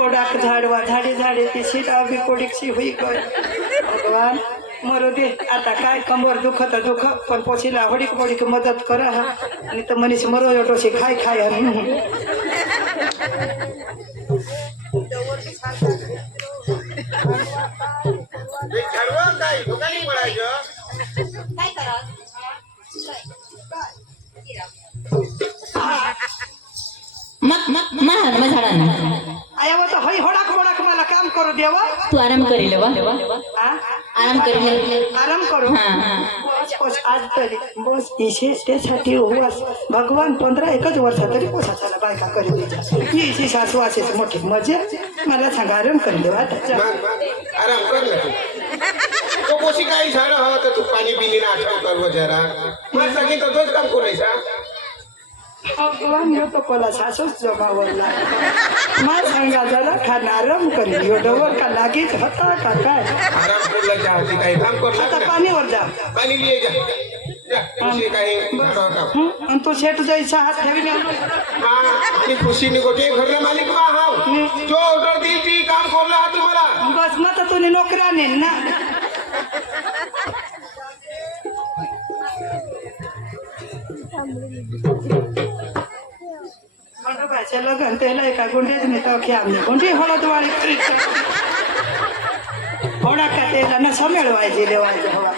ओडाक झाडवा झाडे झाडे ती शिरा बी कोडीकशी हुई गय भगवान मरू दे आता काय कंबर दुखत दुख पण पोशीला होडीक होडीक मदत कर हा आणि तर मनीष मरो एवढोशी खाय खाय आया वो तो हई होडाक होडाक मला काम करू देवा तू आराम करी लेवा आराम करी आराम करू बस आज तरी बस इशे त्यासाठी उवास भगवान 15-1 वर्षा तरी पोसाला बायका करी द्यायच्या ही इशी सासू असेच मोठी मजे मला सांगा आराम करी देवा आराम कर ना तो पोशी काही झाड हवं तर तू पाणी पिणी ना आठवण कर जरा मला सांगितलं तोच काम करायचा भगवान यो तो कोला सासूच जमावला मा सांगा जरा खान आराम करी यो डवर का लागीच होता का काय आराम करला जा होती काही काम कर आता पाणीवर जा पाणी लिए जा खुशी काही आणि तो शेट जायचा हात ठेवी हाँ आणि खुशी ने गोटे घर रे मालिक मा हाव जो ऑर्डर दी ती काम करला हा तुम्हाला बस मत तुने नोकरा ने ना लगन त्याला एका गुंड्याच नेता की आम्ही गुंडी हळद वाळी होडा का त्याला नसा मिळवायची देवायची हवा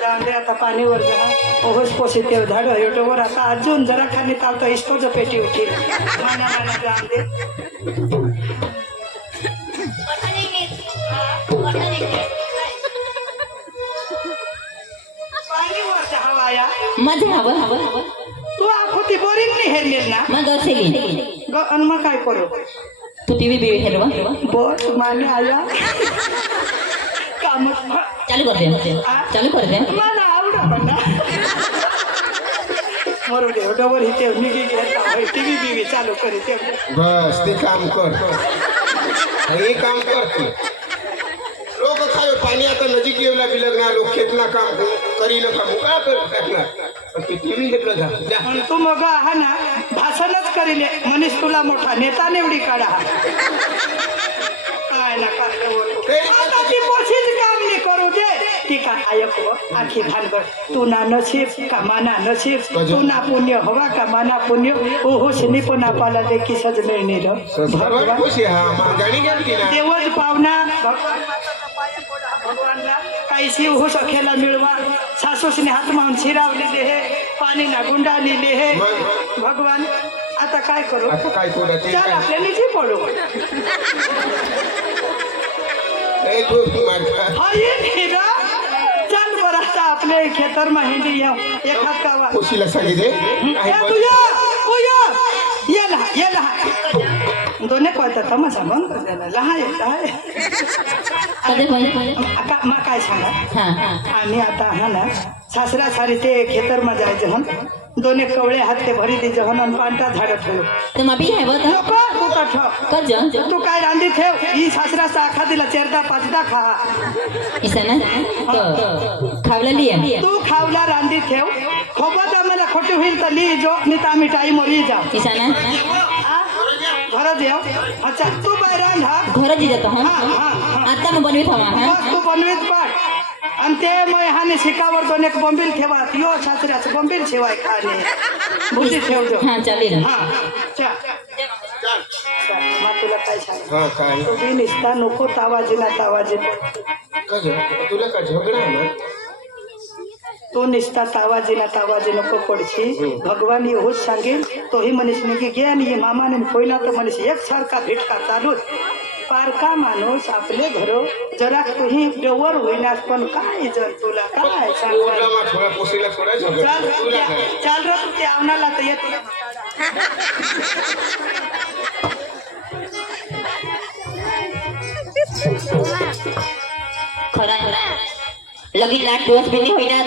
जाऊन दे आता पाणीवर जा ओहस पोशी ते झाड युट्यूबवर आता अजून जरा खाली चालतो इस्टोच पेटी उठी माना माना जाऊन दे पाणीवर जा हवा या माझे हवं तू आखोती बोरिंग नाही हेरलेल ना मग असेल आणि मग काय करू तू टीव्ही बिवी हेरवा बस माने आया काम चालू कर दे मला आवडा पण ना मरू दे डबर इथे निघी घेता टीव्ही बिवी चालू करी ते बस ते काम कर हे काम कर तू लोक खायो पाणी आता नजीक येवला बिलगना लोक खेतना काम करी नका मुका कर टाकणार टीव्ही घेतलं जा तू मग हा ना भाषणच करीले मनीष तुला मोठा नेता निवडी काढा काय ना आता ती पोशीच काम नाही करू दे ठीक आहे ऐक आखी भानगड तू ना नशीब का माना नशीब तू ना पुण्य हवा का माना पुण्य ओहो शनी पुन्हा पाला दे की सज मिळणी र भगवान खुशी हा गाणी घेतली ना देवच पावना भगवानला काही शिव हो सखेला मिळवा सासूसने हात मावून शिरावलेले हे पाणी ना गुंडालेले हे भगवान आता काय करू चल आपल्या निजी पडू चल बरं आता आपले खेतर माहिती एखाद कावा खुशीला सांगितले ये दोन्ही कळतात तमाशा बंद कर द्यायला लहान काय सांगा आणि आता हा ना सासरा सारी ते खेतर मा जायचं हन दोन्ही कवळे हात ते भरी दे जहन आणि पांढरा झाड ठेव तू काय रांधी ठेव ही सासरा आखा दिला 4-5 खा तू खावला रांधी ठेव खोबत आम्हाला खोटी होईल तर ली जो नीता मिठाई मरी जा घर देव अच्छा तू बाहेर घर जातो आता मग बनवीत हवा तू बनवीत पाठ आणि ते मग ह्याने शिकावर दोन एक बंबील ठेवा यो सासऱ्याच बंबील ठेवाय खाणे भुजी ठेवतो हा चालेल तुला काय सांग तुम्ही निसता नको तावाजीना तुला का झगडा ना तो निसता तावाजी नको पडशी भगवान येऊच सांगेल तोही मनीष निघी घे आणि ये मामाने पहिला तर मनीष एकसारखा भेटका चालूच पारका माणूस आपले घर जरा तुही डवर होईनास पण काय जर तुला काय चाल रे ते आवनाला तर येत खरा लगीन 8 दिवस बिनी होईना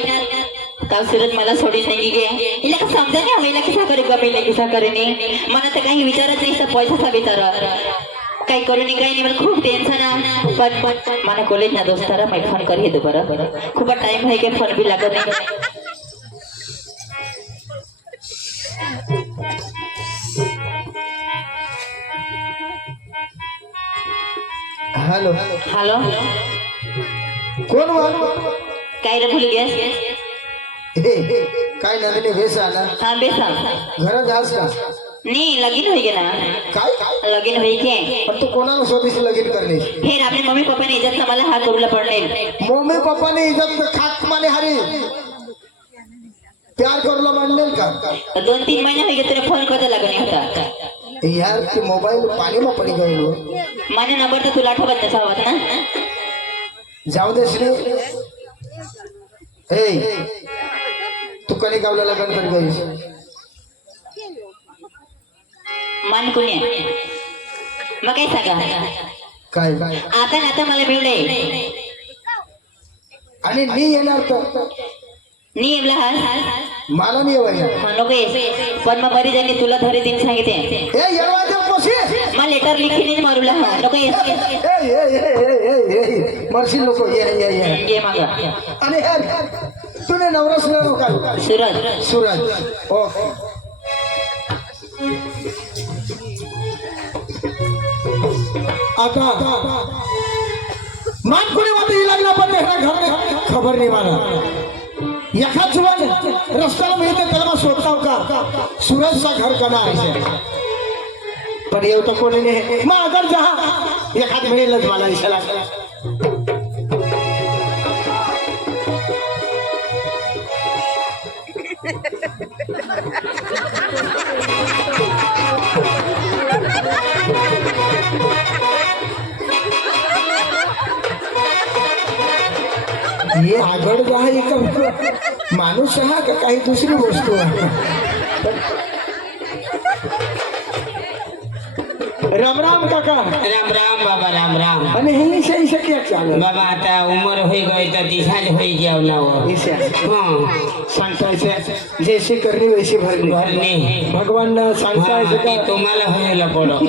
का सुरत मला सोडून नाही गे हिला का समजा नाही हमेला किसा करे गमेला किसा करे नाही मला तर काही विचारत नाही सब पैसा विचार काही करू नाही काही नाही मला खूप टेन्शन आहे पण मला कॉलेज ना दोस्तारा मैं फोन कर हे दो बरं खूप टाइम है के फोन भी लागत नाही हॅलो हॅलो कोण वा काय रे भूल गॅस हे काय नंदिनी भेस आला हाँ बेसा घरात आज का नहीं लगीन होई ना काय काय लगीन होई के पण तू कोणाला स्वतःशी लगीन करणे फिर आपने मम्मी पापा ने इज्जत मला हा करूला पडले मम्मी पप्पाने इज्जत खाक माने हरी प्यार करूला मांडलेल का 2-3 महिने हो गए तेरे फोन करता लगने होता यार ते मोबाईल पाणी में पड़ी गयो माने नंबर तो तुला आठवत नसा होता ना जाऊ दे श्री ए तू कधी गावला लग्न कर गई मान कुण्या मग काय सांगा काय आता ना आता मला मिळले आणि मी येणार तर नी एवला हा मला नाही येवायला नको येस पण मग बरी जाणी तुला धरे दिन सांगितले ए येवायला कोशी मला लेटर लिखीने मारूला हा नको येस मर्सी लोक ये ये मागा आणि यार तूने नवरा सुना का सूरज सूरज ओके आता मान कोणी वाटत ही लागला पण घर खबर नाही मला एखाद जुवान रस्त्याला मिळते त्याला मग शोधता का सूरजचा घर कना आहे पण येऊ तर कोणी नाही मग अगर जहा एखाद मिळेलच मला दिसायला ये आगड जो आहे एक माणूस हा का काही दुसरी वस्तू आहे राम राम काका राम राम बाबा राम राम आणि हे सही शक्य चालू बाबा आता उमर होई गई तर दिशाल होई गया ना वो हाँ सांगतायचं जैसे करणी वैसे भरणी भरणी भगवान सांगतायचं हाँ, का तुम्हाला व्हायला पडो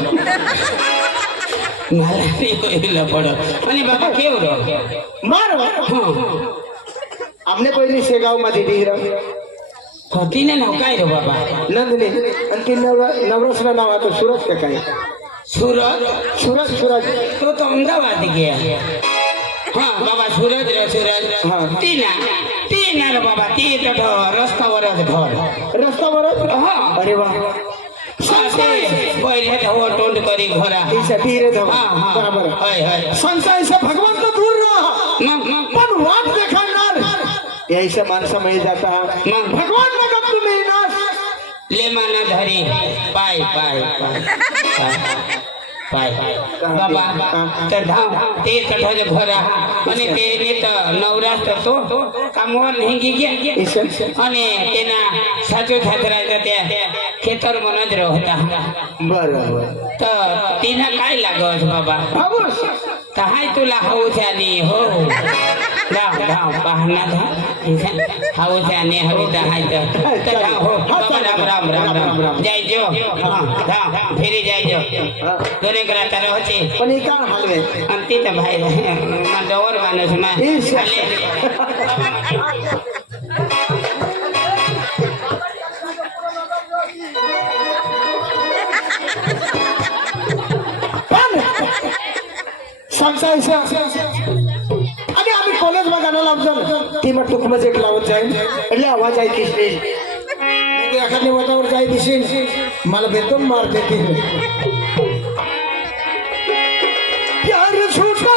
मला नाही व्हायला पडो आणि बाबा केवढं मार हाँ आमने पहिले शेगाव मध्ये डिहिरा होती ना नाव काय रे बाबा नंदनी आणि ती नवरसला नाव आता सुरत का काय सूरज सूरज तो अहमदाबाद गया हाँ बाबा सूरज रे सूरज हाँ. तीन रे बाबा ती तर रस्त्यावरच घर रस्त्यावर हाँ अरे वा बैठे हो टोंड करी घोरा धीरे धाव हाँ हाँ बराबर हाय हाय संसार से भगवान तो दूर रहा मग पण वाट देखाणार ऐसे माणसा मिळ जाता मग भगवान ना कब तुम्ही येणार ले माना धरी पाय पाय पाय पाय बाबा तर धाव ते तठोज घोरा અને તેને તો નવરાત્ર તો કામવા નહીં ગયા અને તેના સાચો છાત્રા ત્યાં ખેતરમાં જ રહેતા बरोबर તો તેના કાઈ લાગો છે બાબા तहाय तुला हाऊस आणि हो धाव धाव पाहना धाव हाऊस आणि हवी तहाय तर धाव हो बाबा राम राम राम राम जाय जो हाँ धाव फिरी जाय जो दोन्ही कराता होते पण हे का हलवे आणि तिथं भाई जवळ माणूस मा सांगतायचं आणि आम्ही कॉलेजમાં गाणं लावतो ती मग टुकमच एक लावत जाईल એટલે आवाज आहे की एखाद्या वटावर जाय दिसेल मला बेतम मार देते प्यार झूठा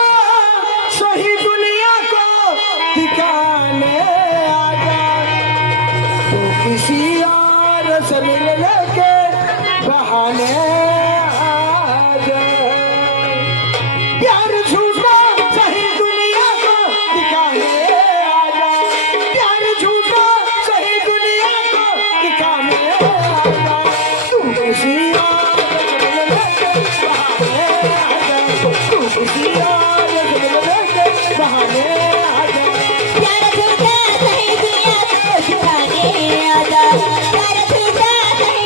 सही दुनिया को दिखाने आजा तू किसी और से मिलने के बहाने आजा प्यार झूठा सही दुनिया को दिखाने आजा प्यार झूठा सही दुनिया को दिखाने आजा तू किसी और से मिलने के बहाने आजा तू किसी और से मिलने के बहाने आजा प्यार झूठा सही दुनिया को दिखाने आजा प्यार झूठा सही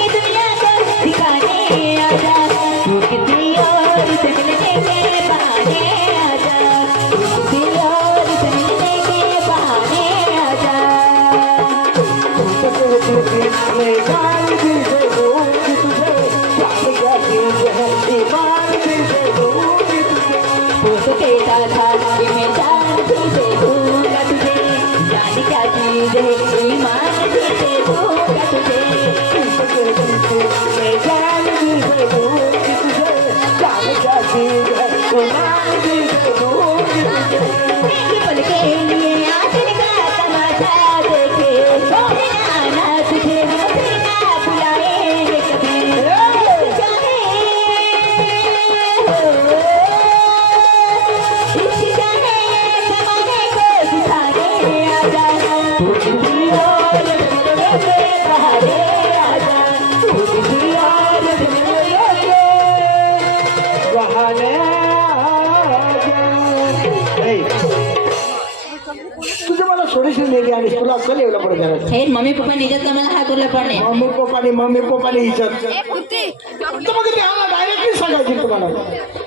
दुनिया को दिखाने आजा तू किसी और से मिलने के बहाने आजा तू किसी और से मिलने के बहाने आजा मैं जान भी से दूर तुझे जान गया कि है ईमान भी से दूर तुझे दिया था कि मैं जानती से दूंगा तुझे, जान क्या चीज है ईमान से दूंगा तुझे, मैं जान दी से दूंगी तुझे, जान क्या चीज है ईमान दी से दूंगी तुझे। पल के लिए आखिर का तमाशा देखे, आना तुझे हम फिर ना बुलाएंगे कभी, जाने इस जाने जमाने को दिखाने आजा, तू भी और मेरे सहारे आजा, तू भी और मेरे बहाने तुझे मला सोडीशील नेली आणि तुला असं लिहिलं पडत जरा. हे मम्मी पप्पा निजत का मला हा करला पण नाही. मम्मी पप्पाने विचार तर मग ते आम्हाला डायरेक्टली सांगायची तुम्हाला.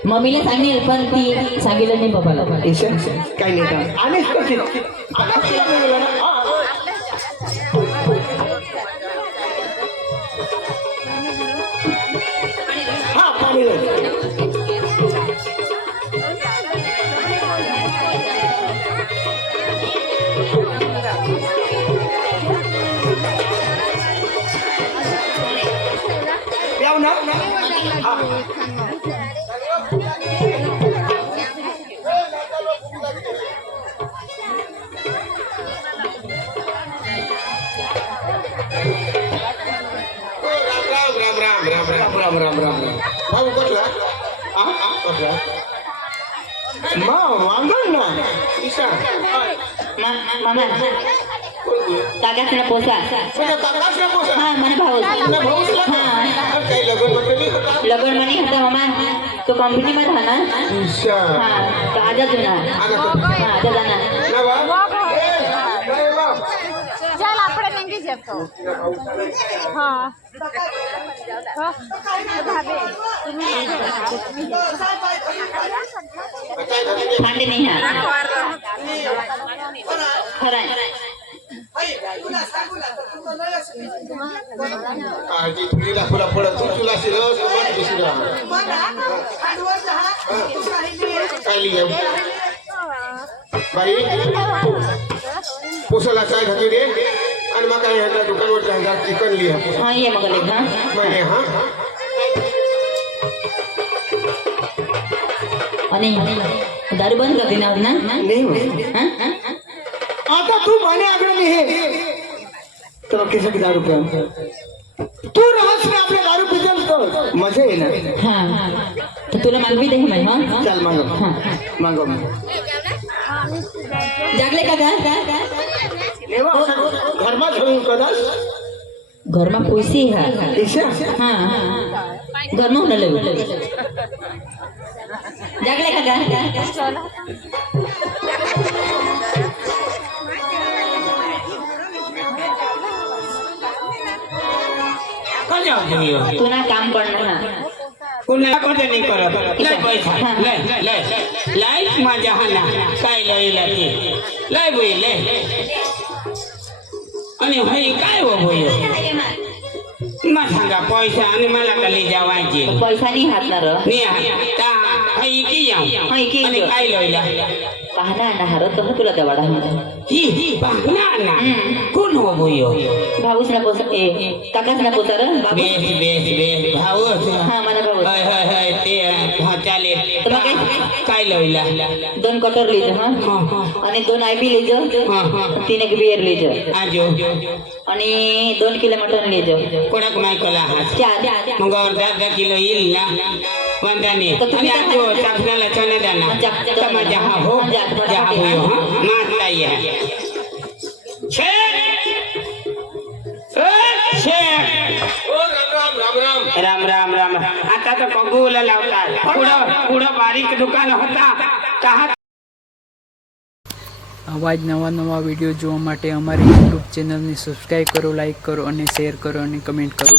मम्मीला सांगेल पण ती सांगितलं नाही पप्पाला. काही नाही आणि हा पाणी याव ना राम राम भाऊ कसला कसला वांगण ना मामा काकाच ना पोसा. हा મને ભાવ काही लग्न वगैरे होता लग्न मनी होता मामा तो कंपनी मध्ये राहा ना. हा तो आजा जुना हा आजा जाना ચાલ આપણે નહીં જતો હા थंडी नाही हा खरं आहे. काळजी तुला फुला पडत तुला शिरस काय लिहिलं बाई पोसाला काय घातली रे आणि मग काय ह्याच्या दुकानवर जायला चिकन लिहा हा ये मग लेख हा महिने हा आणि दारू बंद कर देणार ना. हा? आता तू माने आग्रह नहीं है तो किसी की दारू पिया तू रहस में आपले दारू पिजल तो मजे है ना. हा तर तुला मागवी दे मी. हा चल मांगो मांगो जागले का गा लेवा घर में छोड़ कदाच घरमा पैसे हा ऐसे हा घरमा होणार लेव जागले का गा का जाऊ तुम्ही तू ना काम करणार ना. पुन्हा कोणते नाही करत लय पैसा लय लय माझ्या हाना काय लयला ते लय बोई लय आणि हई काय हो बोई ना सांगा पैसा आणि मला कली जेवायचे पैसा नाही हातणार हई की जाऊ आणि काय लयला पाहना ना हरत तर तुला दवाडा ही पाहना ना कोण हो बोई भाऊस ना पोसा ए काकाच ना पोसा रे बाबू. बेस बेस बेस भाऊच हा मला भाऊ हय हय हय ते हा चालेल तर मग काय लयला 2 कटर लिहिजो हा आणि 2 आयबी लिहिजो 3 एक बियर लिहिजो आजो आणि 2 किलो मटन लिहिजो. कोणाक नाही कला हात चार मग अर्धा किलो येईल ना वांदाने आणि आजो चाकण्याला चणे द्या ना तमा जहा हो जहा हो मारता है राम राम राम आता तर बघूला लावतात पुढं बारीक दुकान होता આવા જ નવા વિડીયો જોવા માટે અમારી યુટ્યુબ ચેનલને સબસ્ક્રાઈબ કરો, લાઈક કરો અને શેર કરો અને કમેન્ટ કરો.